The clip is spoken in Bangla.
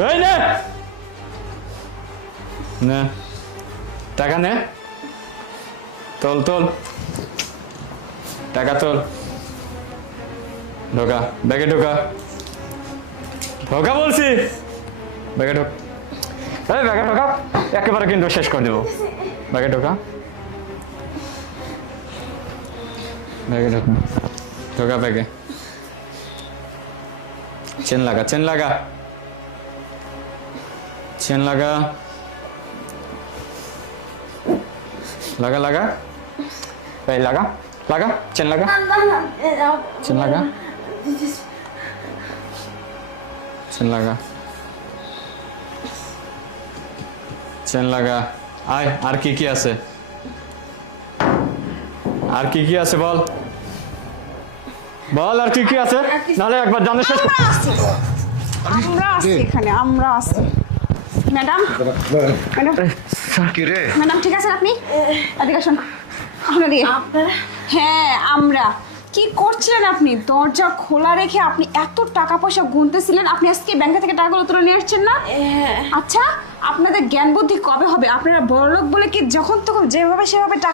এই নে নে টাকা নে, তোল তোল টাকা তোল, ঢোকা ব্যাগে, ঢোকা ঢোকা বলছি, ব্যাগে ঢোক, এই ব্যাগে ঢোকা, একেবারে কিন্তু শেষ করে দেবো, ব্যাগে ঢোকা, ব্যাগে ঢোকা, ঢোকা ব্যাগে, চেন লাগা, চেন লাগা, চেন লাগা, লাগা লাগা, এই লাগা লাগা, চেন লাগা, চেন লাগা, চেন লাগা, চেন লাগা, আয়। আর কি কি আছে, আর কি কি আছে বল, বল আর কি কি আছে, নাহলে একবার জানতে শেষ কর। আমরা আছি এখানে, আমরা আছি। ম্যাডাম ম্যাডাম কি রে? ম্যাডাম ঠিক আছেন আপনি? এদিকে আসুন। হ্যাঁ আমরা। কি করছিলেন আপনি? দরজা খোলা রেখে আপনি এত টাকা পয়সা গুনতেছিলেন, আপনি আজকে ব্যাংক থেকে টাকাগুলো তুলে নিয়ে আসছেন না? আচ্ছা, আপনাদের জ্ঞান বুদ্ধি কবে হবে? আপনারা বড়লোক বলে কি যখন তখন যেভাবে সেভাবে টাকা